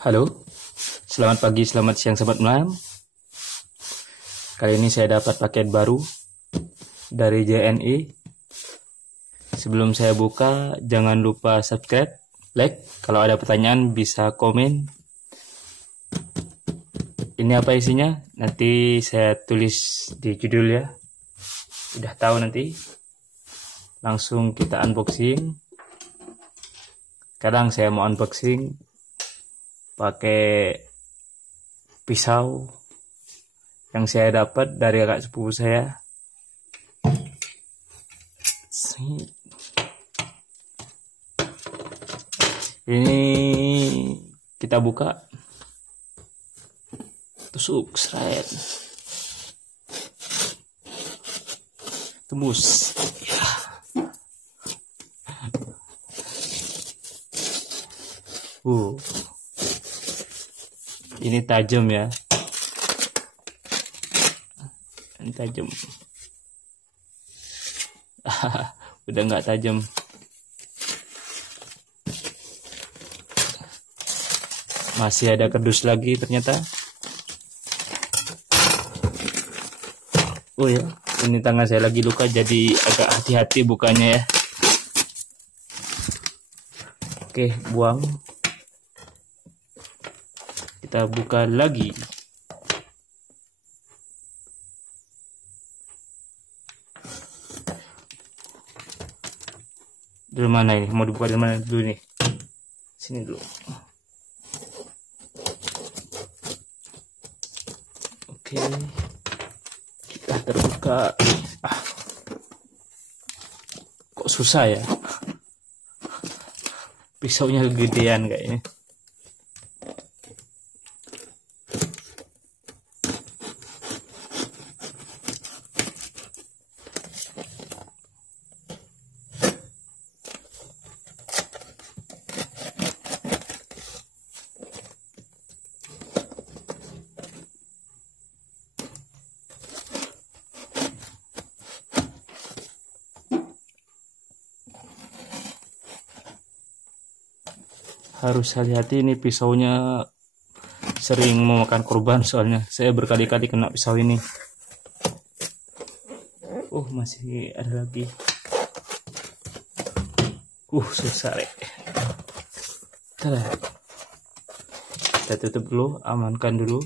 Halo, selamat pagi, selamat siang, selamat malam. Kali ini saya dapat paket baru dari JNI. Sebelum saya buka, jangan lupa subscribe, like. Kalau ada pertanyaan bisa komen. Ini apa isinya? Nanti saya tulis di judul ya. Udah tahu nanti. Langsung kita unboxing. Kadang saya mau unboxing pakai pisau yang saya dapat dari kakak sepupu saya. Ini kita buka, tusuk, seret, tembus. Ya. Ini tajam ya. Ini tajam. Udah nggak tajam. Masih ada kardus lagi ternyata. Oh ya, ini tangan saya lagi luka jadi agak hati-hati bukanya ya. Oke, buang. Kita buka lagi. Dari mana ini? Mau dibuka dari mana dulu nih? Sini dulu. Oke. Kita terbuka. Kok susah ya? Pisaunya kegedean kayaknya. Harus hati-hati, ini pisaunya sering memakan korban, soalnya saya berkali-kali kena pisau ini. Masih ada lagi. Susah rek. Kita tutup dulu, amankan dulu.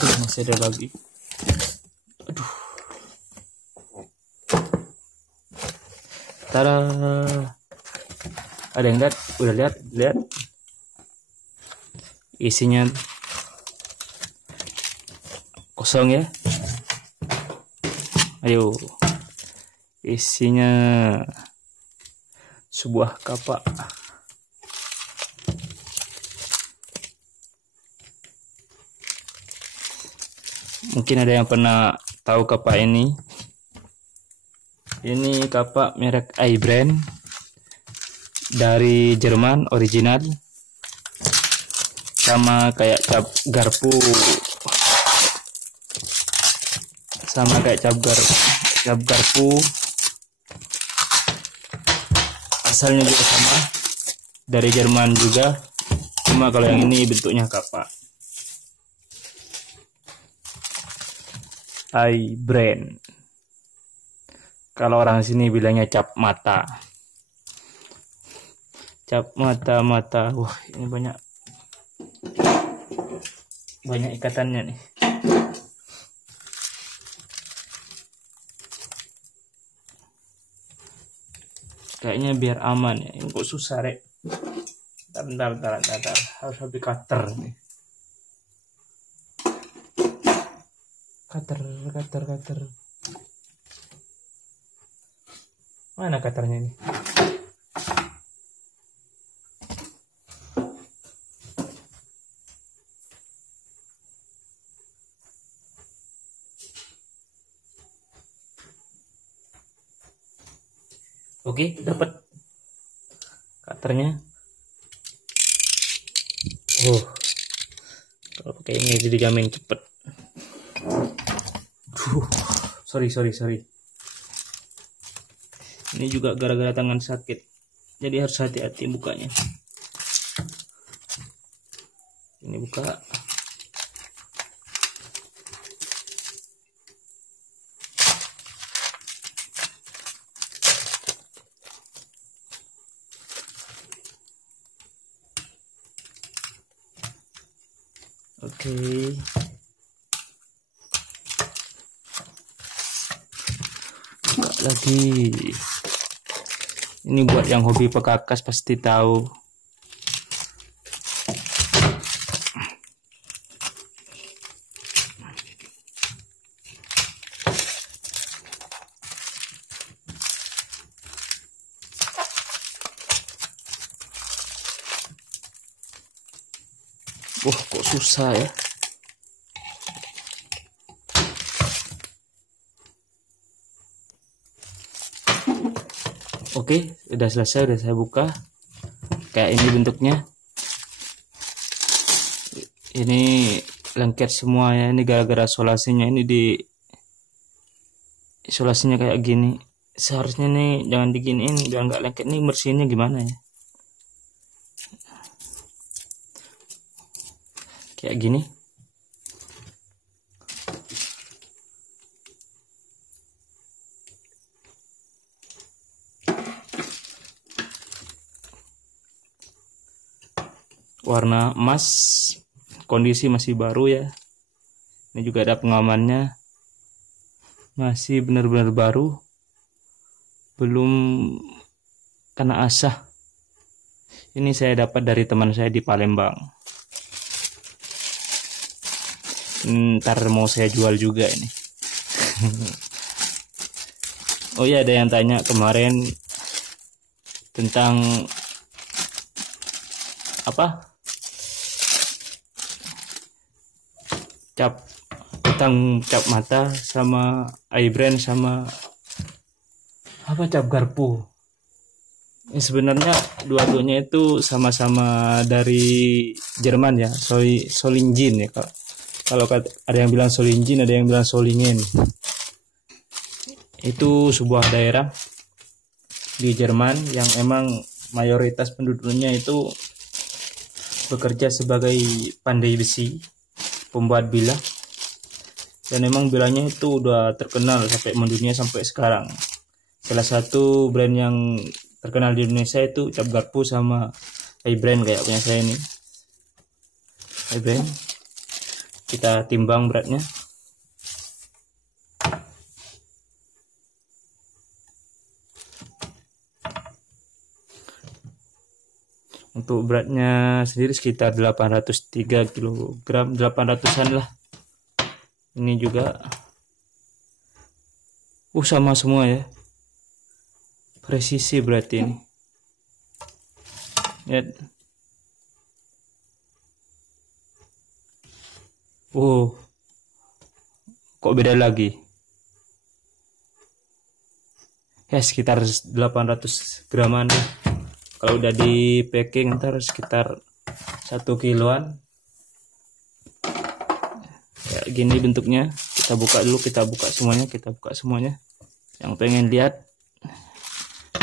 Masih ada lagi. Tada. Ada yang lihat? Udah lihat? Isinya kosong ya. Ayo. Isinya sebuah kapak. Mungkin ada yang pernah tahu kapak ini. Ini kapak merek iBrand dari Jerman, original. Sama kayak cap garpu. Asalnya juga sama, dari Jerman juga. Cuma kalau yang ini bentuknya kapak. iBrand. Kalau orang sini bilangnya cap mata. Cap mata. Wah, ini banyak ikatannya nih. Kayaknya biar aman ya. Ini kok susah rek. Bentar. Harus habis cutter nih. Cutter. Mana cutternya ini? Oke, dapat cutternya. Oh, kalau pakai ini jadi dijamin cepet. Sorry. Ini juga gara-gara tangan sakit, jadi harus hati-hati bukanya. Ini buka. Oke. Buka lagi. Ini buat yang hobi pekakas pasti tahu. Wah, kok susah ya. Oke, udah selesai, udah saya buka. Kayak ini bentuknya. Ini lengket semua ya. Ini gara-gara isolasinya, ini di isolasinya kayak gini. Seharusnya nih jangan diginiin biar nggak lengket. Nih bersihinnya gimana ya? Kayak gini. Warna emas, kondisi masih baru ya. Ini juga ada pengamannya, masih benar-benar baru, belum kena asah. Ini saya dapat dari teman saya di Palembang. Ntar mau saya jual juga ini. Oh iya, ada yang tanya kemarin tentang apa? Tentang cap mata sama eye brand sama apa, cap garpu. Ini sebenarnya dua-duanya itu sama-sama dari Jerman ya, Solingen ya. Kalau ada yang bilang Solingen, ada yang bilang Solingen. Itu sebuah daerah di Jerman yang emang mayoritas penduduknya itu bekerja sebagai pandai besi, pembuat bila, dan emang bilanya itu udah terkenal sampai mendunia sampai sekarang. Salah satu brand yang terkenal di Indonesia itu cap garpu sama eye brand kayak punya saya ini. Eye brand. Kita timbang beratnya. Untuk beratnya sendiri sekitar 803 kg, 800-an lah. Ini juga sama semua ya. Presisi berarti ini. Lihat. Kok beda lagi? Ya sekitar 800 graman. Kalau udah di packing ntar sekitar 1 kiloan. Kayak gini bentuknya. Kita buka dulu, kita buka semuanya. Yang pengen lihat,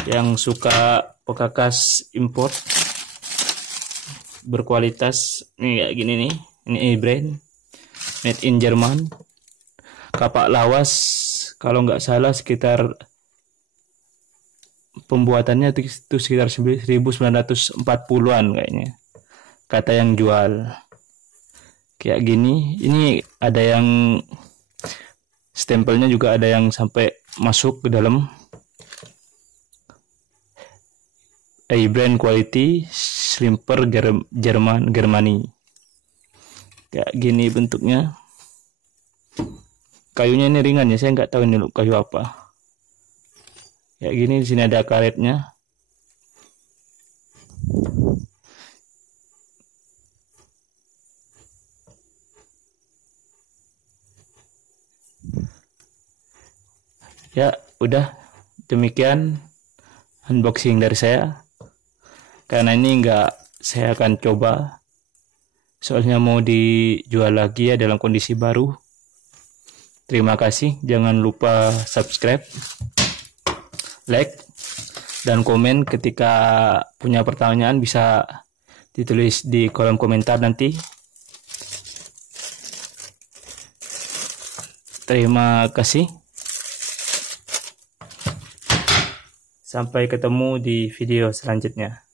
yang suka pekakas import berkualitas, nih kayak gini nih. Ini brand made in Jerman. Kapak lawas kalau nggak salah sekitar pembuatannya itu sekitar 1940-an kayaknya, kata yang jual. Kayak gini, ini ada yang stempelnya juga, ada yang sampai masuk ke dalam. Brand quality Schlimper Germany. Kayak gini bentuknya. Kayunya ini ringan ya, saya nggak tahu ini kayu apa. Kayak gini, di sini ada karetnya. Ya, udah demikian unboxing dari saya. Karena ini saya akan coba soalnya mau dijual lagi ya dalam kondisi baru. Terima kasih, jangan lupa subscribe, like, dan komen. Ketika punya pertanyaan bisa ditulis di kolom komentar nanti. Terima kasih. Sampai ketemu di video selanjutnya.